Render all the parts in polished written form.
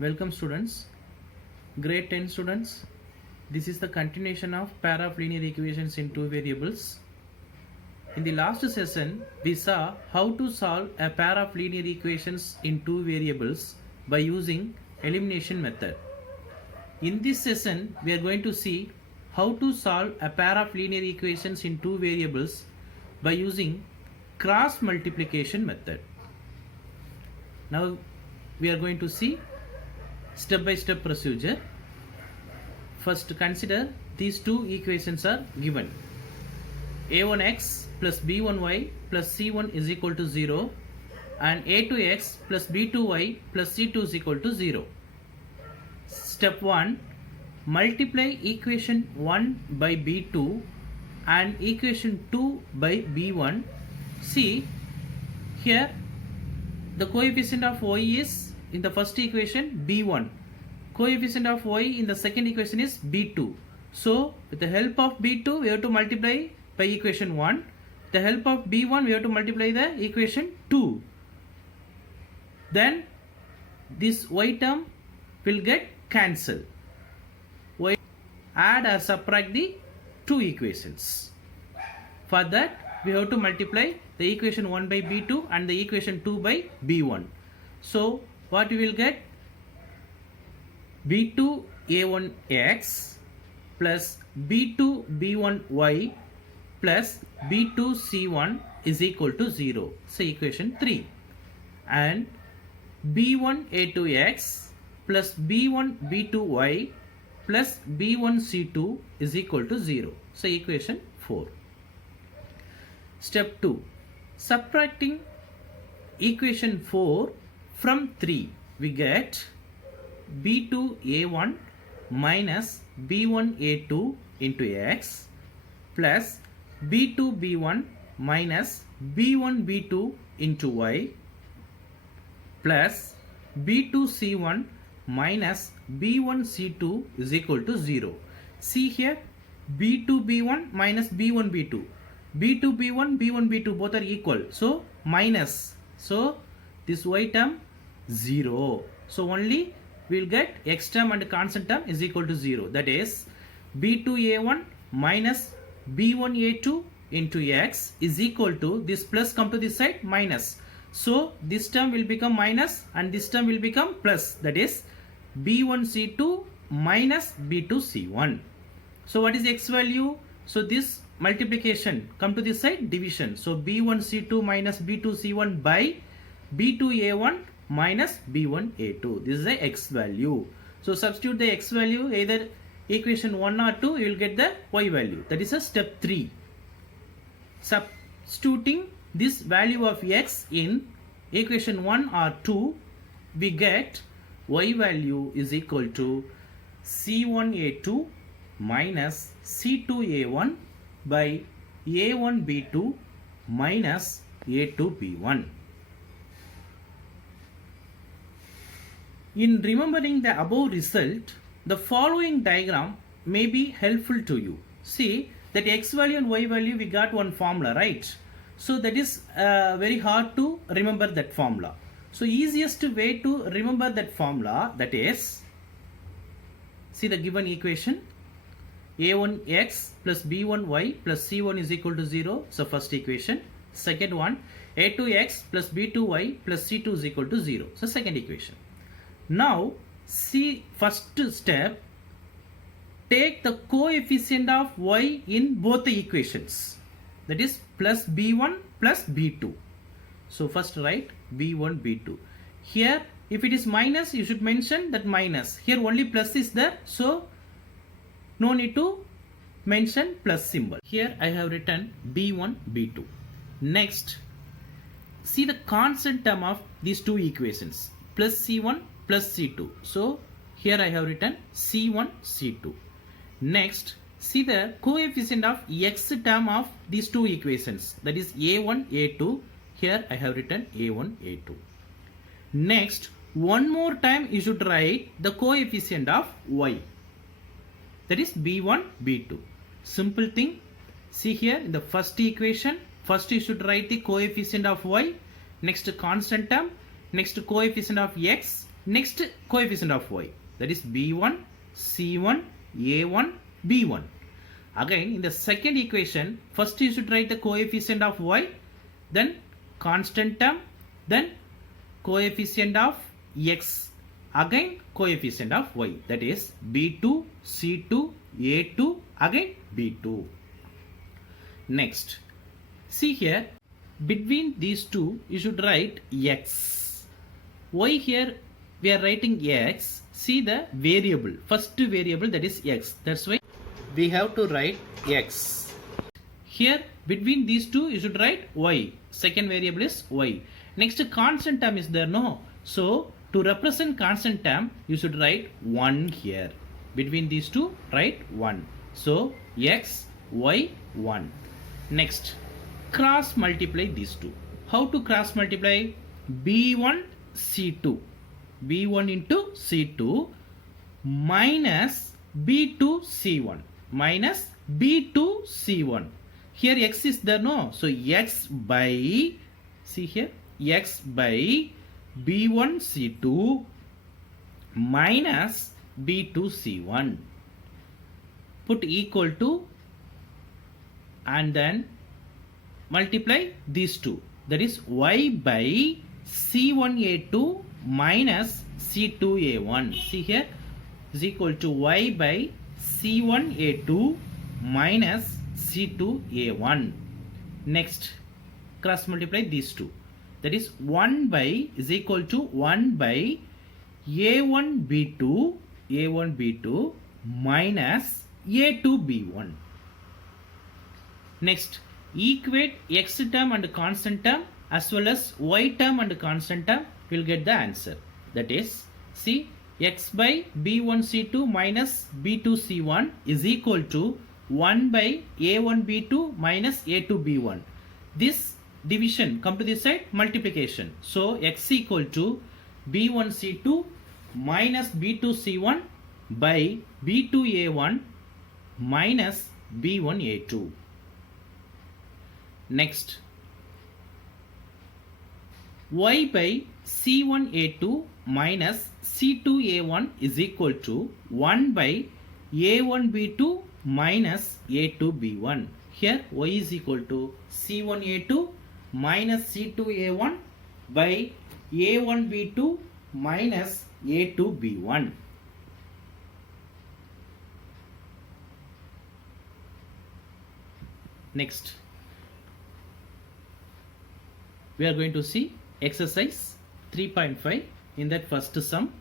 Welcome students, grade 10 students. This is the continuation of pair of linear equations in two variables. In the last session, we saw how to solve a pair of linear equations in two variables by using elimination method. In this session, we are going to see how to solve a pair of linear equations in two variables by using cross multiplication method. Now we are going to see step-by-step procedure. First, consider these two equations are given. a1x plus b1y plus c1 is equal to 0 and a2x plus b2y plus c2 is equal to 0. Step 1. Multiply equation 1 by b2 and equation 2 by b1. See, here the coefficient of y is in the first equation b1. Coefficient of y in the second equation is b2. So with the help of b2 we have to multiply by equation 1. With the help of b1 we have to multiply the equation 2. Then this y term will get cancelled. Y add or subtract the two equations. For that we have to multiply the equation 1 by b2 and the equation 2 by b1. So what we will get? b2 a1x plus b2 b1y plus b2 c1 is equal to 0. So equation 3. And b1 a2x plus b1 b2y plus b1 c2 is equal to 0. So equation 4. Step 2. Subtracting equation 4 from 3, we get b2 a1 minus b1 a2 into x plus b2 b1 minus b1 b2 into y plus b2 c1 minus b1 c2 is equal to 0. See here, b2 b1 minus b1 b2. b2 b1 b1 b2 both are equal, so minus. So this y term 0. So only we will get x term and constant term is equal to 0. That is b2 a1 minus b1 a2 into x is equal to, this plus come to this side, minus. So this term will become minus and this term will become plus. That is b1 c2 minus b2 c1. So what is x value? So this multiplication come to this side, division. So b1 c2 minus b2 c1 by b2 a1 minus b1 a2. This is the x value. So substitute the x value either equation 1 or 2, you will get the y value. That is a step 3. Substituting this value of x in equation 1 or 2, we get y value is equal to c1 a2 minus c2 a1 by a1 b2 minus a2 b1. In remembering the above result, the following diagram may be helpful to you. See that x value and y value we got one formula, right? So that is very hard to remember that formula. So easiest way to remember that formula, that is, see the given equation, a1x plus b1y plus c1 is equal to 0. So first equation. Second one, a2x plus b2y plus c2 is equal to 0. So second equation. Now see first step, take the coefficient of y in both the equations, that is plus b1 plus b2. So first write b1 b2. Here if it is minus, you should mention that minus. Here only plus is there, so no need to mention plus symbol. Here I have written b1 b2. Next, see the constant term of these two equations, plus c1 plus c2. So here I have written c1 c2. Next, see the coefficient of x term of these two equations, that is a1 a2. Here I have written a1 a2. Next, one more time you should write the coefficient of y, that is b1 b2. Simple thing. See here in the first equation, first you should write the coefficient of y, next constant term, next coefficient of x, Next coefficient of y, that is b1, c1, a1, b1. Again, in the second equation, first you should write the coefficient of y, then constant term, then coefficient of x, again coefficient of y, that is b2, c2, a2, again b2. Next, see here, between these two you should write x. Why here we are writing x? See the variable, first variable, that is x. That's why we have to write x. Here between these two you should write y. Second variable is y. Next constant term is there, no? So to represent constant term you should write 1 here. Between these two write 1. So x, y, 1. Next, cross multiply these two. How to cross multiply? b1 c2, b1 into c2 minus b2 c1 minus b2 c1. Here x is there, no? So x by, see here, x by b1 c2 minus b2 c1. Put equal to, and then multiply these two, that is y by c1a2 minus c2a1. See here, is equal to y by c1a2 minus c2a1. Next, cross multiply these two, that is 1 by is equal to 1 by a1b2 minus a2b1. Next, equate x term and constant term as well as y term and constant term, will get the answer. That is, see, x by b1c2 minus b2c1 is equal to 1 by a1b2 minus a2b1. This division come to this side, multiplication. So x equal to b1c2 minus b2c1 by b2a1 minus b1a2. Next, y by c1a2 minus c2a1 is equal to 1 by a1b2 minus a2b1. Here y is equal to c1a2 minus c2a1 by a1b2 minus a2b1. Next, we are going to see exercise 3.5. In that first sum,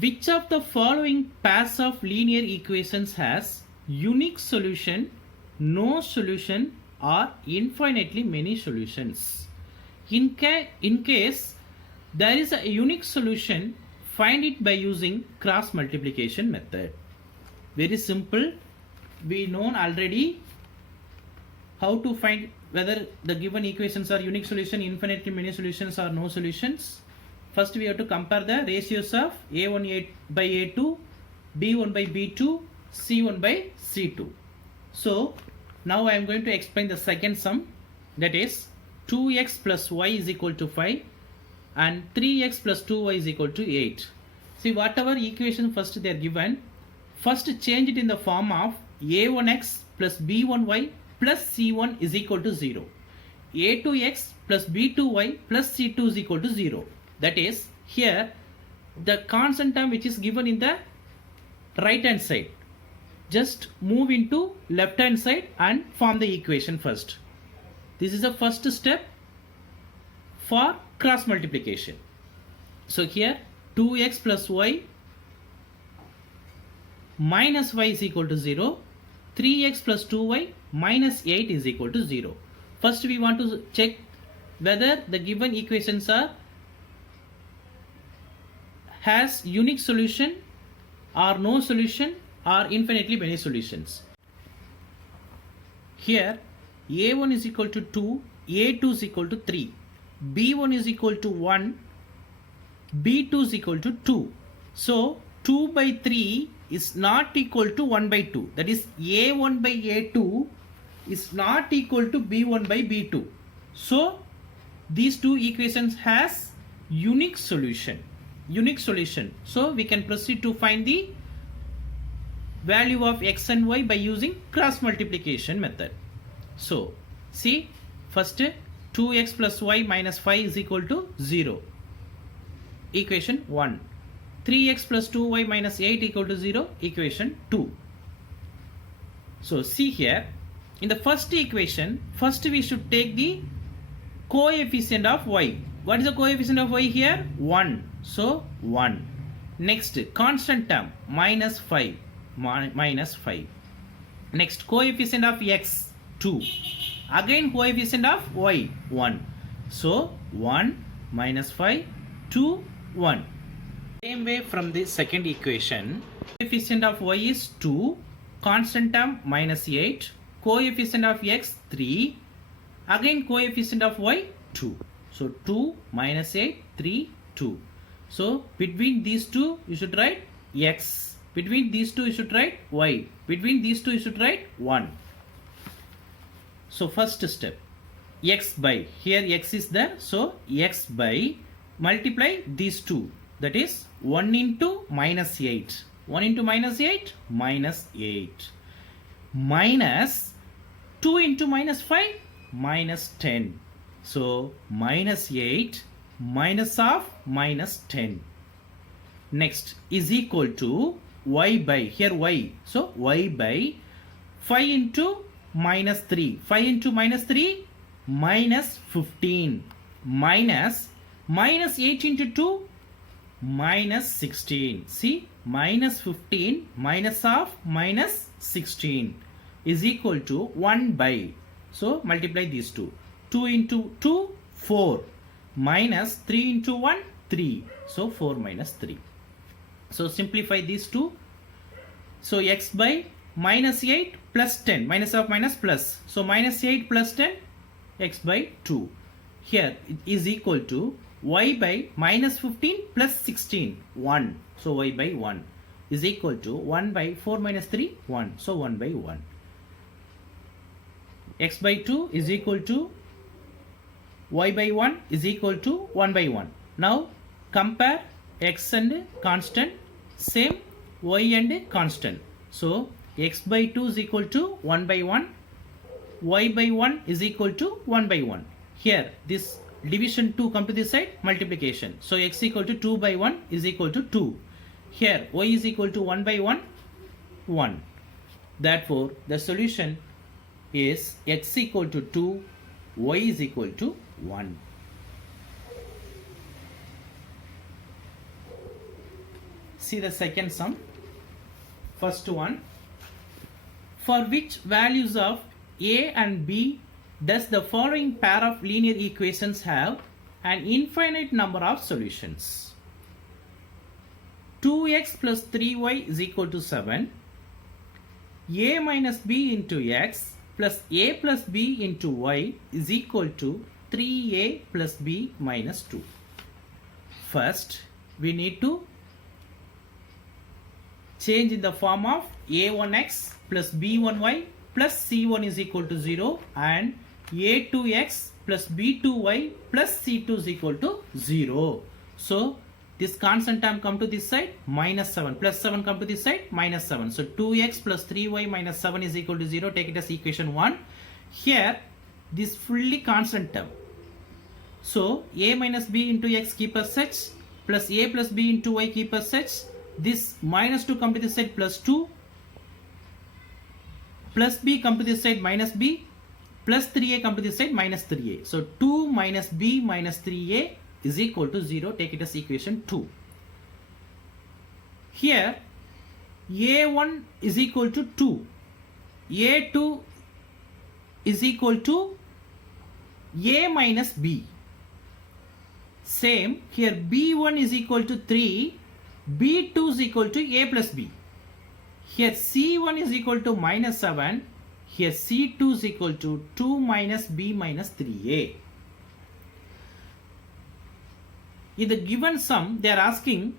which of the following pairs of linear equations has unique solution, no solution, or infinitely many solutions? In case there is a unique solution, find it by using cross multiplication method. Very simple. We know already how to find whether the given equations are unique solution, infinitely many solutions, or no solutions. First we have to compare the ratios of a1 by a2, b1 by b2, c1 by c2. So now I am going to explain the second sum, that is 2x plus y is equal to 5 and 3x plus 2y is equal to 8. See, whatever equation first they are given, first change it in the form of a1x plus b1y plus c1 is equal to 0. a2x plus b2y plus c2 is equal to 0. That is, here the constant term which is given in the right hand side, just move into left hand side and form the equation first. This is the first step for cross multiplication. So here 2x plus y minus y is equal to 0, 3x plus 2y minus 8 is equal to 0. First we want to check whether the given equations has unique solution or no solution or infinitely many solutions. Here a1 is equal to 2, a2 is equal to 3, b1 is equal to 1, b2 is equal to 2. So 2 by 3 is not equal to 1 by 2. That is, a1 by a2 is not equal to b1 by b2. So these two equations has unique solution. unique solution. So we can proceed to find the value of x and y by using cross multiplication method. So see, first 2x plus y minus 5 is equal to 0. Equation 1. 3x plus 2y minus 8 equal to 0. Equation 2. So see here, in the first equation, first we should take the coefficient of y. What is the coefficient of y here? 1. So 1. Next, constant term minus 5. Minus 5. Next, coefficient of x 2. Again coefficient of y 1. So 1 minus 5 2 1. Same way from the second equation, coefficient of y is 2, constant term minus 8, coefficient of x 3, again coefficient of y 2. So 2 minus 8 3 2. So between these two you should write x, between these two you should write y, between these two you should write 1. So first step, x by, here x is there, so x by multiply these two, that is 1 into minus 8. 1 into minus 8, minus 8. Minus 2 into minus 5, minus 10. So minus 8 minus of minus 10. Next is equal to y by, here y, so y by 5 into minus 3. 5 into minus 3, minus 15. Minus 8 into 2, minus 16. See, minus 15 minus of minus 16 is equal to 1 by. So multiply these two. 2 into 2, 4. Minus 3 into 1, 3. So 4 minus 3. So simplify these two. So x by minus 8 plus 10. Minus of minus plus. So minus 8 plus 10, x by 2. Here it is equal to y by minus 15 plus 16, 1. So y by 1 is equal to 1 by 4 minus 3, 1. So 1 by 1. X by 2 is equal to y by 1 is equal to 1 by 1. Now compare x and constant, same y and constant. So x by 2 is equal to 1 by 1, y by 1 is equal to 1 by 1. Here this division 2 come to this side, multiplication. So x equal to 2 by 1 is equal to 2. Here y is equal to 1 by 1, 1. Therefore the solution is x equal to 2, y is equal to 1. See the second sum. First one, for which values of a and b does the following pair of linear equations have an infinite number of solutions? 2x plus 3y is equal to 7. A minus b into x plus a plus b into y is equal to 3a plus b minus 2. First, we need to change in the form of a1x plus b1y plus c1 is equal to 0 and a2x plus b2y plus c2 is equal to 0. So this constant term come to this side, minus 7, plus 7 come to this side, minus 7. So 2x plus 3y minus 7 is equal to 0. Take it as equation 1. Here this fully constant term. So a minus b into x keep as such, plus a plus b into y keep as such. This minus 2 come to this side, plus 2. Plus b come to this side, minus b. Plus 3a come to this side, minus 3a. So 2 minus b minus 3a is equal to 0. Take it as equation 2. Here a1 is equal to 2. a2 is equal to a minus b. Same here, b1 is equal to 3. b2 is equal to a plus b. Here c1 is equal to minus 7. Here c2 is equal to 2 minus b minus 3a. In the given sum, they are asking,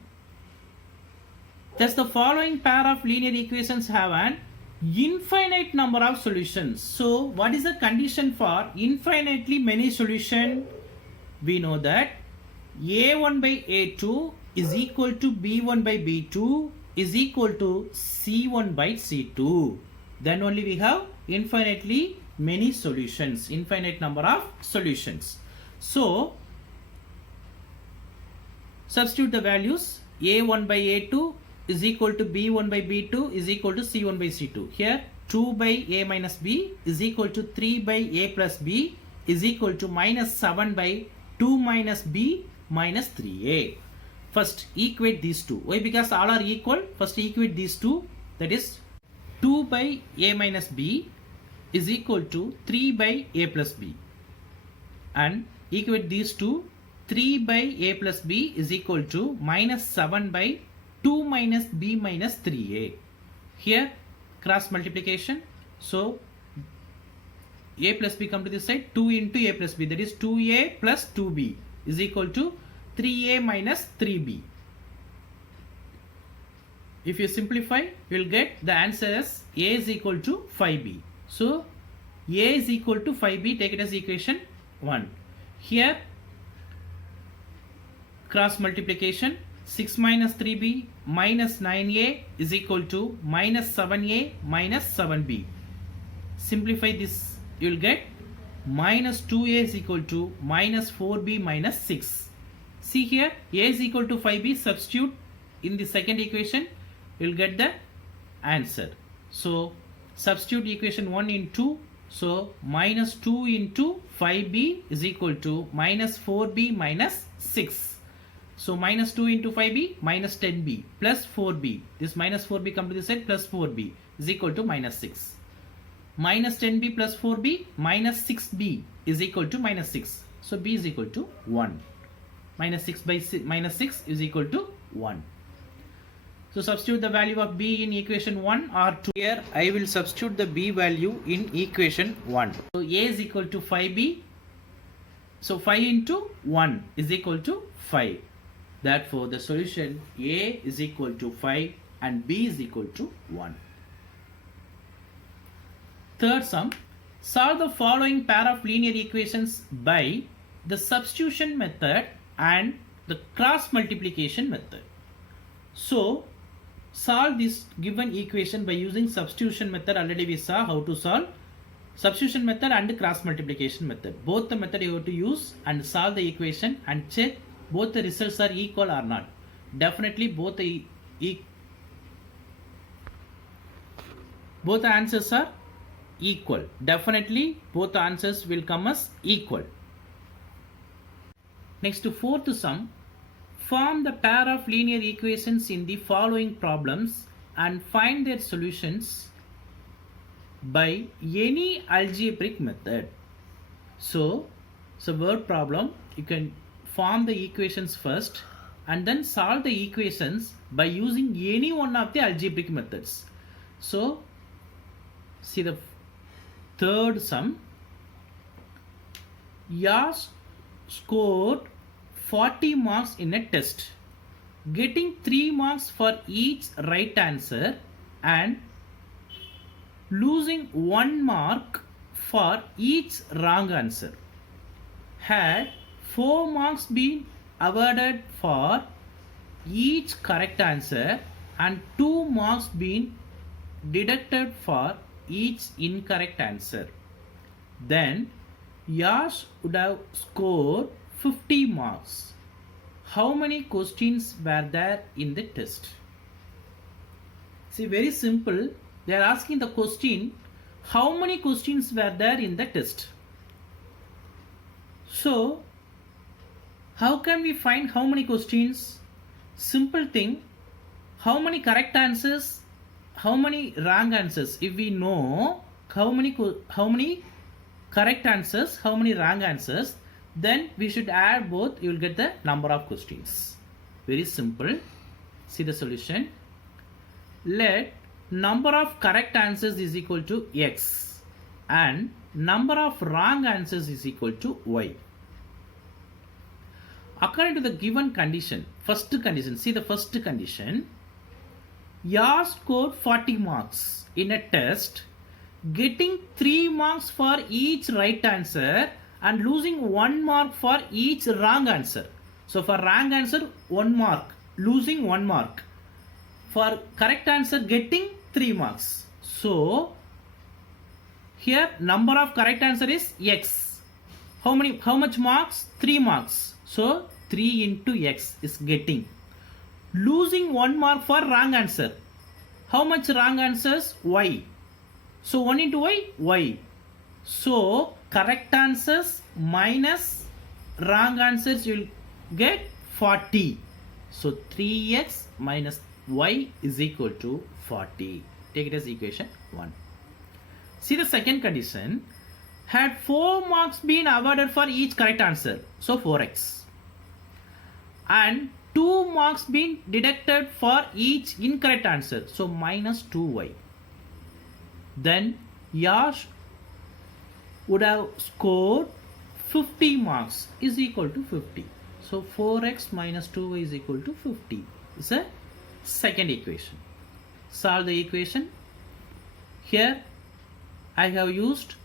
does the following pair of linear equations have an infinite number of solutions? So what is the condition for infinitely many solutions? We know that a1 by a2 is equal to B1 by B2 is equal to C1 by C2. Then only we have infinitely many solutions, infinite number of solutions. So substitute the values. A1 by A2 is equal to B1 by B2 is equal to C1 by C2. Here 2 by A minus B is equal to 3 by A plus B is equal to minus 7 by 2 minus B minus 3A. First equate these two. Why? Because all are equal. First equate these two. That is 2 by A minus B is equal to 3 by A plus B. And equate these two. 3 by A plus B is equal to minus 7 by 2 minus B minus 3A. Here cross multiplication. So A plus B come to this side. 2 into A plus B, that is 2A plus 2B is equal to 3A minus 3B. If you simplify, you will get the answer as A is equal to 5B. So A is equal to 5B, take it as equation 1. Here cross multiplication, 6 minus 3B minus 9A is equal to minus 7A minus 7B. Simplify this, you will get minus 2A is equal to minus 4B minus 6. See here, A is equal to 5B, substitute in the second equation, you will get the answer. So substitute equation 1 in 2. So minus 2 into 5B is equal to minus 4B minus 6. So minus 2 into 5B minus 10B plus 4B. This minus 4B come to this side plus 4B is equal to minus 6. Minus 10B plus 4B minus 6B is equal to minus 6. So B is equal to 1. Minus 6 by minus 6 is equal to 1. So substitute the value of B in equation 1 or 2. Here I will substitute the B value in equation 1. So A is equal to 5B. So 5 into 1 is equal to 5. Therefore the solution A is equal to 5 and B is equal to 1. Third sum, solve the following pair of linear equations by the substitution method and the cross multiplication method. So solve this given equation by using substitution method. Already we saw how to solve substitution method and cross multiplication method. Both the method you have to use and solve the equation and check both the results are equal or not. Definitely both the answers are equal. Definitely both answers will come as equal. Next to fourth sum, form the pair of linear equations in the following problems and find their solutions by any algebraic method. So it's a word problem. You can form the equations first and then solve the equations by using any one of the algebraic methods. So see the third sum. Yash scored 40 marks in a test, getting 3 marks for each right answer and losing 1 mark for each wrong answer. Had 4 marks been awarded for each correct answer and 2 marks been deducted for each incorrect answer, then Yash would have scored 50 marks. How many questions were there in the test? See, very simple. They are asking the question, how many questions were there in the test? So how can we find how many questions? Simple thing. How many correct answers? How many wrong answers? If we know how many correct answers, how many wrong answers, then we should add both. You will get the number of questions. Very simple. See the solution. Let number of correct answers is equal to X and number of wrong answers is equal to Y. According to the given condition, first condition, see the first condition, Yash scored 40 marks in a test, getting 3 marks for each right answer and losing 1 mark for each wrong answer. So for wrong answer 1 mark, losing 1 mark. For correct answer getting 3 marks. So here number of correct answer is x. How much marks? 3 marks. So 3 into x is getting. Losing 1 mark for wrong answer. How much wrong answers? Y. So 1 into y. So correct answers minus wrong answers you will get 40. So 3x minus y is equal to 40. Take it as equation 1. See the second condition. Had 4 marks been awarded for each correct answer, so 4x. And 2 marks been deducted for each incorrect answer, so minus 2y. Then Yash would have scored 50 marks is equal to 50. So 4x minus 2y is equal to 50. It's a second equation. Solve the equation. Here I have used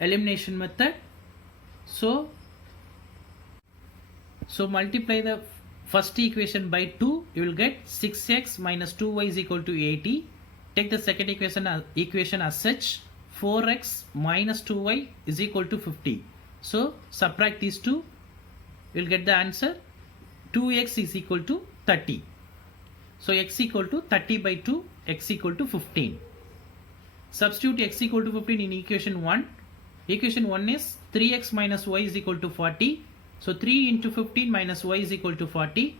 elimination method. So multiply the first equation by 2. You will get 6x minus 2y is equal to 80. Take the second equation as such. 4x minus 2y is equal to 50. So subtract these two. You will get the answer. 2x is equal to 30. So x equal to 30 by 2. X equal to 15. Substitute x equal to 15 in equation 1. Equation 1 is 3x minus y is equal to 40. So 3 into 15 minus y is equal to 40.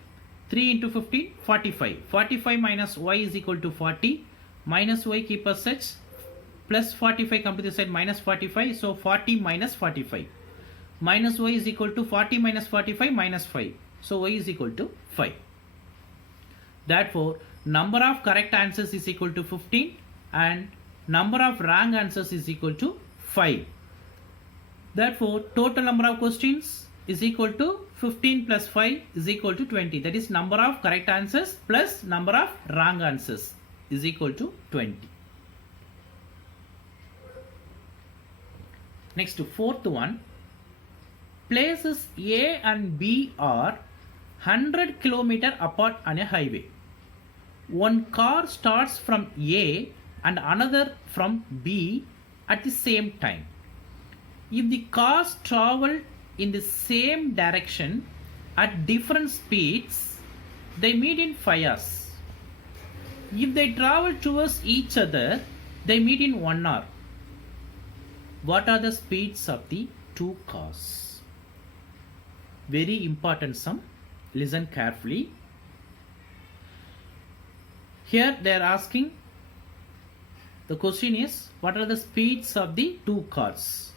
3 into 15, 45. 45 minus y is equal to 40. Minus y keep as such. Plus 45 come to the side minus 45. So 40 minus 45. Minus y is equal to 40 minus 45 minus 5. So y is equal to 5. Therefore, number of correct answers is equal to 15 and number of wrong answers is equal to 5. Therefore, total number of questions is equal to 15 plus 5 is equal to 20. That is number of correct answers plus number of wrong answers is equal to 20. Next, fourth one. Places A and B are 100 km apart on a highway. One car starts from A and another from B at the same time. If the cars travel in the same direction at different speeds, they meet in 5 hours. If they travel towards each other, they meet in 1 hour. What are the speeds of the two cars? Very important sum. Listen carefully. Here they are asking, the question is, what are the speeds of the two cars?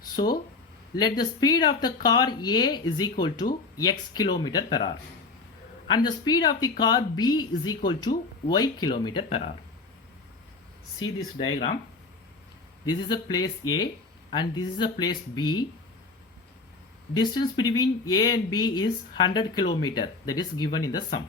So let the speed of the car A is equal to x km per hour and the speed of the car B is equal to y km per hour. See this diagram. This is the place A and this is the place B. Distance between A and B is 100 km. That is given in the sum.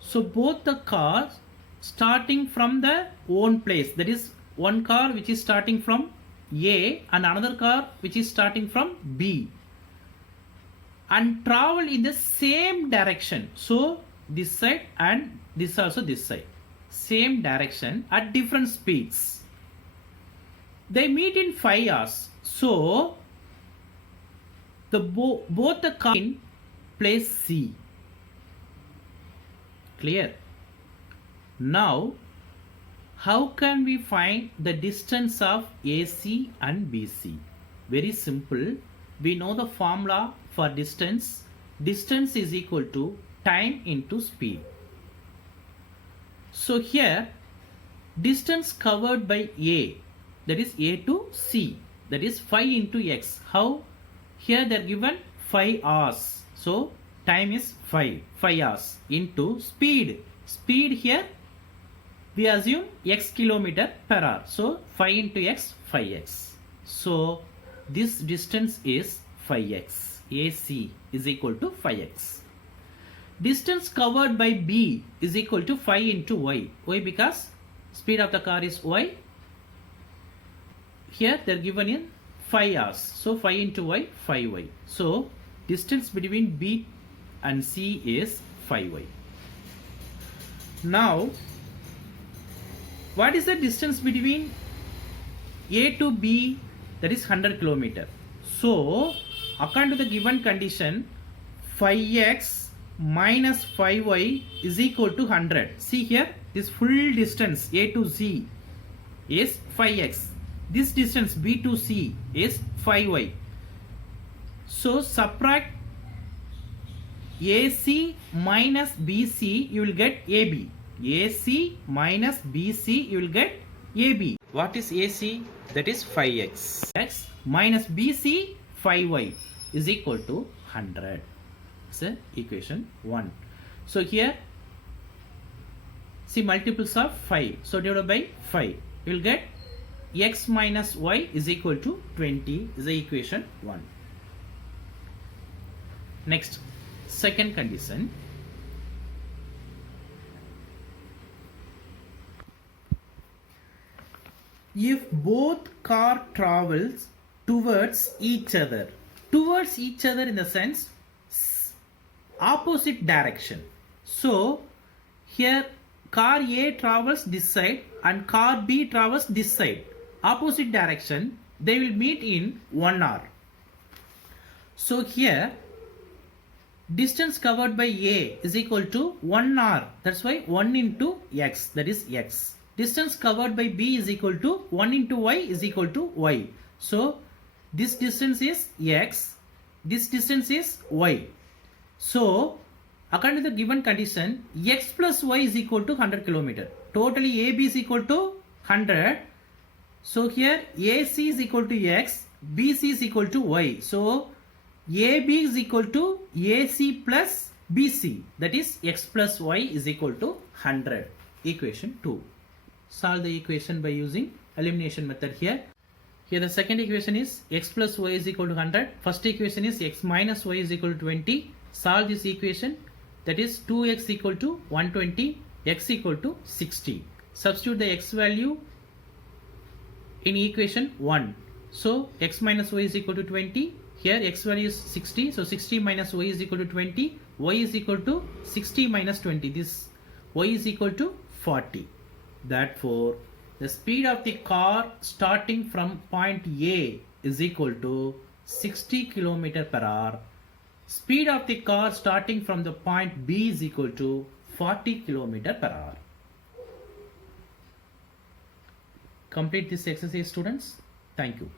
So both the cars starting from the own place, that is one car which is starting from A and another car which is starting from B, and travel in the same direction. So this side and this also this side, same direction at different speeds. They meet in 5 hours. So the both the cars in place C. Clear? Now how can we find the distance of AC and BC? Very simple. We know the formula for distance. Distance is equal to time into speed. So here distance covered by A, that is A to C, that is 5 into x. How? Here they are given 5 hours. So time is 5 hours into speed. Speed here we assume x km per hour. So 5 into x, 5x. So this distance is 5x. AC is equal to 5x. Distance covered by B is equal to 5 into y. Why? Because speed of the car is y. Here they are given in 5 hours. So 5 into y, 5y. So distance between B and C is 5y. Now, what is the distance between A to B? That is 100 km. So, according to the given condition, 5x minus 5y is equal to 100. See here, this full distance A to Z is 5x. This distance B to C is 5y. So, subtract AC minus BC, you will get AB. AC minus BC, you will get AB. What is AC? That is 5x. X minus BC, 5y is equal to 100. So, equation 1. So, here, see multiples of 5. So, divided by 5. You will get x minus y is equal to 20 is the equation 1. Next, second condition. If both car travels towards each other in the sense opposite direction. So here car A travels this side and car B travels this side. Opposite direction, they will meet in 1 hour. So here distance covered by A is equal to 1 hour. That's why 1 into x, that is x. Distance covered by B is equal to 1 into y is equal to y. So this distance is x, this distance is y. So according to the given condition, x plus y is equal to 100 km. Totally AB is equal to 100. So here AC is equal to x, BC is equal to y. So AB is equal to AC plus BC, that is x plus y is equal to 100. Equation 2. Solve the equation by using elimination method here. Here the second equation is x plus y is equal to 100. First equation is x minus y is equal to 20. Solve this equation, that is 2x equal to 120, x equal to 60. Substitute the x value in equation 1. So x minus y is equal to 20. Here x value is 60. So 60 minus y is equal to 20. Y is equal to 60 minus 20. This y is equal to 40. Therefore, the speed of the car starting from point A is equal to 60 km per hour. Speed of the car starting from the point B is equal to 40 km per hour. Complete this exercise, students. Thank you.